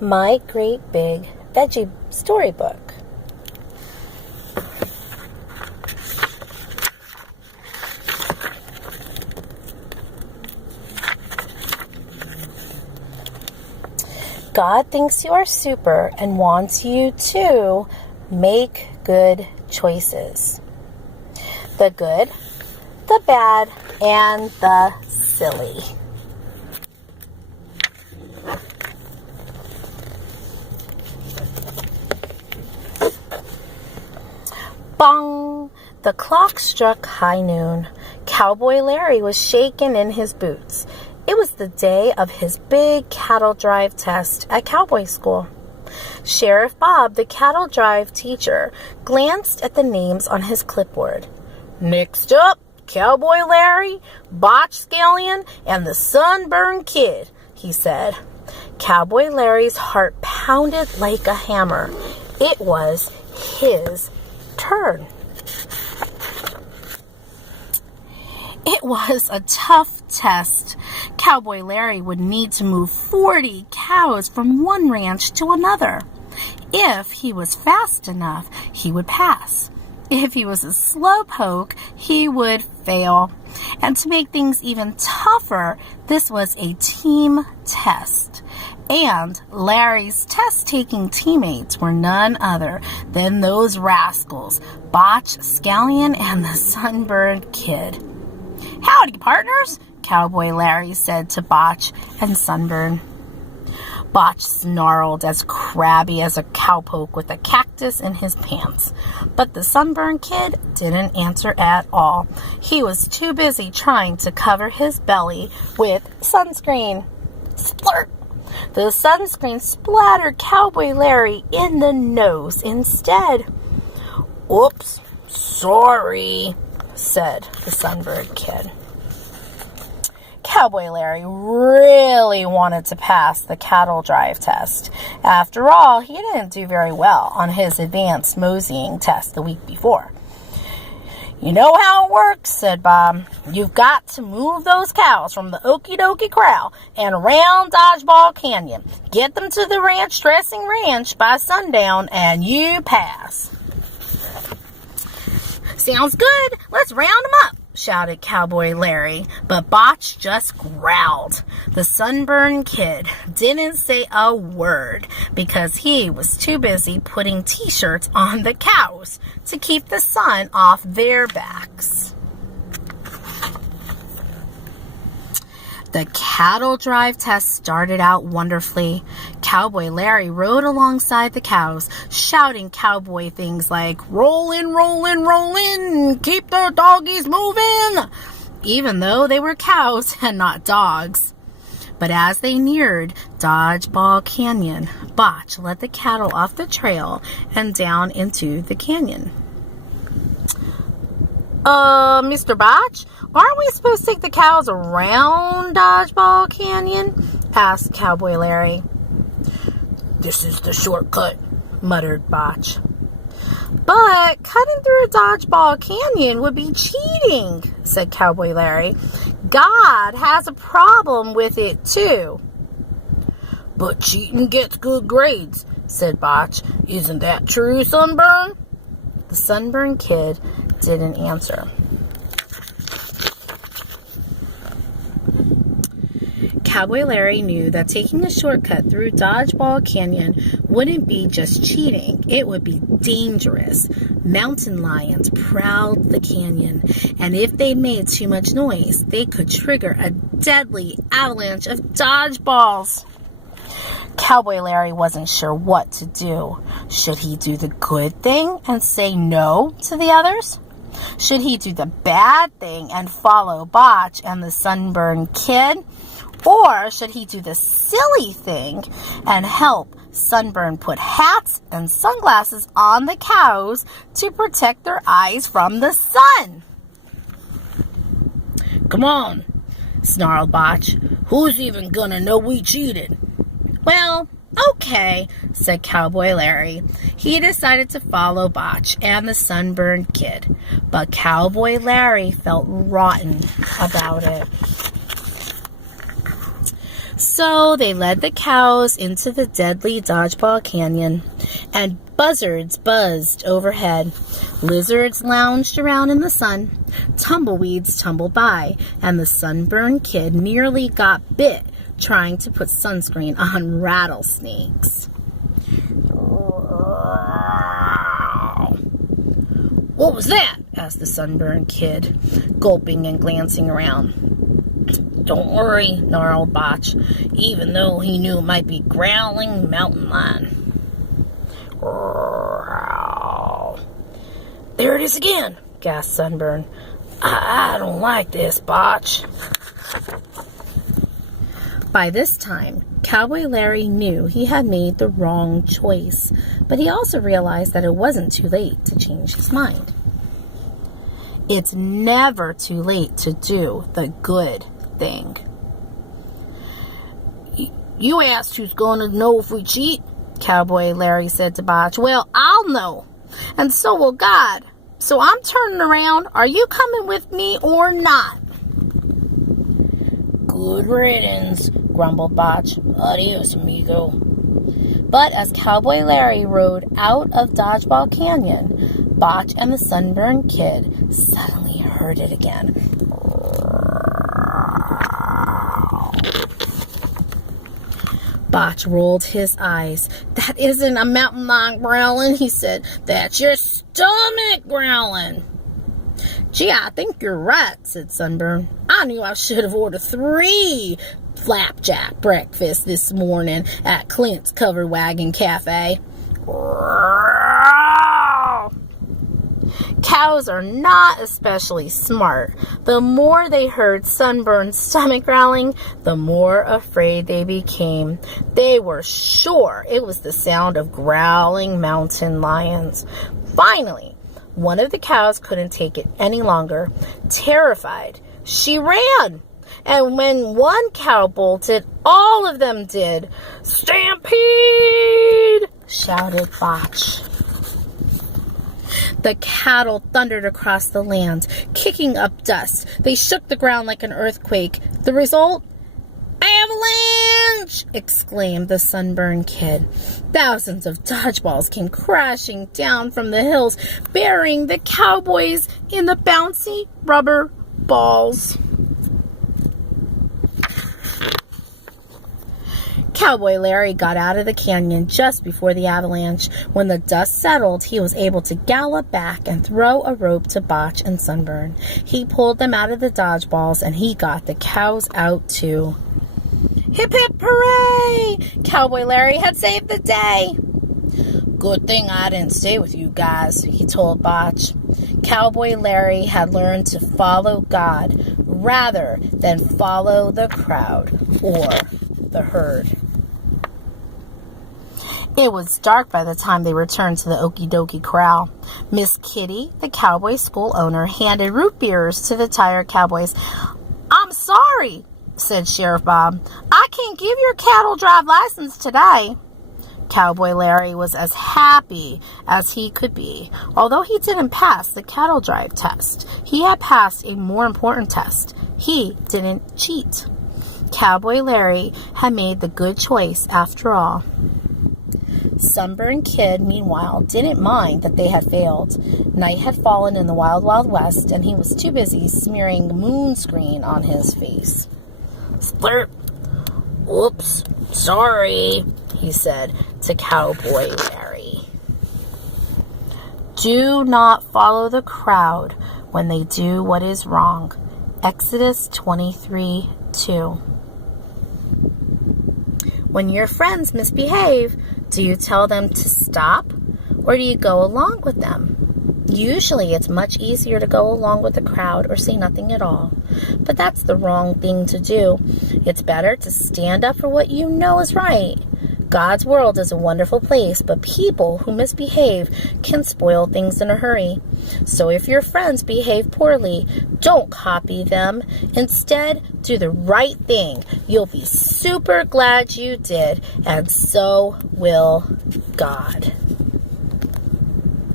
My Great Big Veggie Storybook. God thinks you are super and wants you to make good choices. The good, the bad, and the silly. Bong! The clock struck high noon. Cowboy Larry was shaking in his boots. It was the day of his big cattle drive test at cowboy school. Sheriff Bob, the cattle drive teacher, glanced at the names on his clipboard. Next up, Cowboy Larry, Botch Scallion, and the Sunburned Kid, he said. Cowboy Larry's heart pounded like a hammer. It was his turn. It was a tough test. Cowboy Larry would need to move 40 cows from one ranch to another. If he was fast enough, he would pass. If he was a slowpoke, he would fail. And to make things even tougher, this was a team test. And Larry's test-taking teammates were none other than those rascals, Botch Scallion and the Sunburned Kid. Howdy, partners, Cowboy Larry said to Botch and Sunburn. Botch snarled as crabby as a cowpoke with a cactus in his pants. But the Sunburned Kid didn't answer at all. He was too busy trying to cover his belly with sunscreen. Splurt! The sunscreen splattered Cowboy Larry in the nose instead. Oops, sorry, said the Sunburned Kid. Cowboy Larry really wanted to pass the cattle drive test. After all, he didn't do very well on his advanced moseying test the week before. You know how it works, said Bob. You've got to move those cows from the Okie Dokie Corral and around Dodgeball Canyon. Get them to the ranch dressing ranch by sundown and you pass. Sounds good. Let's round them up, shouted Cowboy Larry, but Botch just growled. The Sunburned Kid didn't say a word because he was too busy putting t-shirts on the cows to keep the sun off their backs. The cattle drive test started out wonderfully. Cowboy Larry rode alongside the cows, shouting cowboy things like, roll in, keep the doggies moving, even though they were cows and not dogs. But as they neared Dodgeball Canyon, Botch led the cattle off the trail and down into the canyon. Mr. Botch, aren't we supposed to take the cows around Dodgeball Canyon? Asked Cowboy Larry. This is the shortcut, muttered Botch. But cutting through Dodgeball Canyon would be cheating, said Cowboy Larry. God has a problem with it, too. But cheating gets good grades, said Botch. Isn't that true, Sunburn? The Sunburned Kid didn't answer. Cowboy Larry knew that taking a shortcut through Dodgeball Canyon wouldn't be just cheating, it would be dangerous. Mountain lions prowled the canyon, and if they made too much noise, they could trigger a deadly avalanche of dodgeballs. Cowboy Larry wasn't sure what to do. Should he do the good thing and say no to the others? Should he do the bad thing and follow Botch and the Sunburned Kid? Or should he do the silly thing and help Sunburn put hats and sunglasses on the cows to protect their eyes from the sun? Come on, snarled Botch. Who's even gonna know we cheated? Well, okay, said Cowboy Larry. He decided to follow Botch and the Sunburned Kid, but Cowboy Larry felt rotten about it. So they led the cows into the deadly Dodgeball Canyon, and buzzards buzzed overhead. Lizards lounged around in the sun. Tumbleweeds tumbled by, and the sunburned kid nearly got bit trying to put sunscreen on rattlesnakes. "What was that?" asked the sunburned kid, gulping and glancing around. "Don't worry," snarled Botch, even though he knew it might be growling mountain lion. "There it is again," gasped Sunburn. I don't like this, Botch." By this time, Cowboy Larry knew he had made the wrong choice, but he also realized that it wasn't too late to change his mind. It's never too late to do the good thing. "You asked who's going to know if we cheat," Cowboy Larry said to Botch. "Well, I'll know, and so will God. So I'm turning around. Are you coming with me or not?" "Good riddance," grumbled Botch. "Adios, amigo." But as Cowboy Larry rode out of Dodgeball Canyon, Botch and the sunburned kid suddenly heard it again. Botch rolled his eyes. "That isn't a mountain lion growling," he said. "That's your stomach growling." "Gee, I think you're right," said Sunburn. "I knew I should have ordered 3 flapjack breakfasts this morning at Clint's Covered Wagon Cafe. Cows are not especially smart. The more they heard Sunburn's stomach growling, the more afraid they became. They were sure it was the sound of growling mountain lions. Finally, one of the cows couldn't take it any longer. Terrified, she ran. And when one cow bolted, all of them did. "Stampede!" shouted Botch. The cattle thundered across the land, kicking up dust. They shook the ground like an earthquake. The result? "Avalanche!" exclaimed the sunburned kid. Thousands of dodgeballs came crashing down from the hills, burying the cowboys in the bouncy rubber balls. Cowboy Larry got out of the canyon just before the avalanche. When the dust settled, he was able to gallop back and throw a rope to Botch and Sunburn. He pulled them out of the dodgeballs, and he got the cows out too. Hip hip hooray! Cowboy Larry had saved the day. "Good thing I didn't stay with you guys," he told Botch. Cowboy Larry had learned to follow God rather than follow the crowd or the herd. It was dark by the time they returned to the Okie Dokie Corral. Miss Kitty, the cowboy school owner, handed root beers to the tired cowboys. "I'm sorry," said Sheriff Bob. "I can't give your cattle drive license today." Cowboy Larry was as happy as he could be. Although he didn't pass the cattle drive test, he had passed a more important test. He didn't cheat. Cowboy Larry had made the good choice after all. Sunburned Kid, meanwhile, didn't mind that they had failed. Night had fallen in the Wild Wild West, and he was too busy smearing moonscreen on his face. "Splurt! Whoops! Sorry," he said to Cowboy Larry. Do not follow the crowd when they do what is wrong. Exodus 23:2. When your friends misbehave, do you tell them to stop, or do you go along with them? Usually it's much easier to go along with the crowd or say nothing at all. But that's the wrong thing to do. It's better to stand up for what you know is right. God's world is a wonderful place, but people who misbehave can spoil things in a hurry. So if your friends behave poorly, don't copy them. Instead, do the right thing. You'll be super glad you did, and so will God.